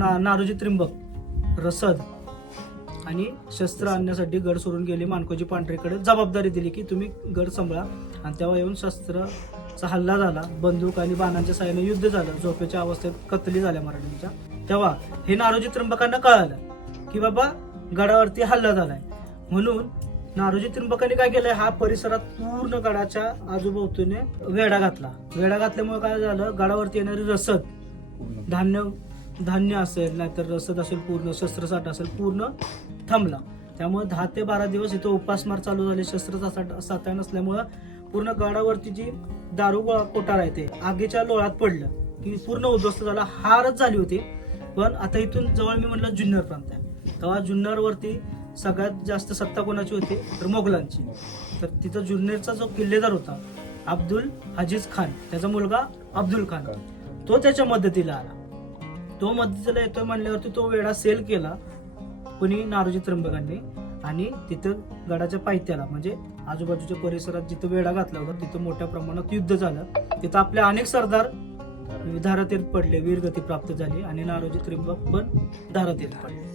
नारोजी त्रिंबक रसद आणि शस्त्र आणण्यासाठी गड सोडून गेले. मानकोजी पांढरेकडे जबाबदारी दिली की तुम्ही गड सांभाळा. आणि तेव्हा येऊन शस्त्राचा हल्ला झाला. बंदूक आणि बाणांच्या साहाय्याने युद्ध झालं. झोपेच्या अवस्थेत कत्तली झाल्या मराठ्यांच्या. तेव्हा हे नारोजी त्रिंबकांना कळालं की बाबा गडावरती हल्ला झालाय. म्हणून नारोजी त्रिंबकांनी काय केलंय, हा परिसरात पूर्ण गडाच्या आजूबाजूने वेढा घातला. वेढा घातल्यामुळे काय झालं, गडावरती येणारी रसद, धान्य असेल, नाहीतर रसद असेल, पूर्ण शस्त्रसाठा असेल, पूर्ण थांबला. त्यामुळे 10 ते 12 दिवस इथं उपासमार चालू झाले. शस्त्रसाठा नसल्यामुळं पूर्ण गडावरती जी दारू कोठार आहे ते आगीच्या लोळात पडलं की पूर्ण उद्ध्वस्त झाला. हारच झाली होती. पण आता इथून जवळ मी म्हटलं जुन्नर प्रांत आहे. तेव्हा जुन्नरवरती सगळ्यात जास्त सत्ता कोणाची होती तर मोगलांची. तर तिथं जुन्नरचा जो किल्लेदार होता अब्दुल हजीज खान, त्याचा मुलगा अब्दुल खान, तो त्याच्या मदतीला आला. तो मदतीला येतोय म्हणल्यावरती तो वेढा सेल केला कुणी, नारोजी त्र्यंबकांनी. आणि तिथं गडाच्या पायथ्याला म्हणजे आजूबाजूच्या परिसरात जिथं वेढा घातला होता तिथं मोठ्या प्रमाणात युद्ध झालं. तिथं आपले अनेक सरदार धारातीत पडले, वीरगती प्राप्त झाली आणि नारोजी त्र्यंबक पण धारातीत पडले.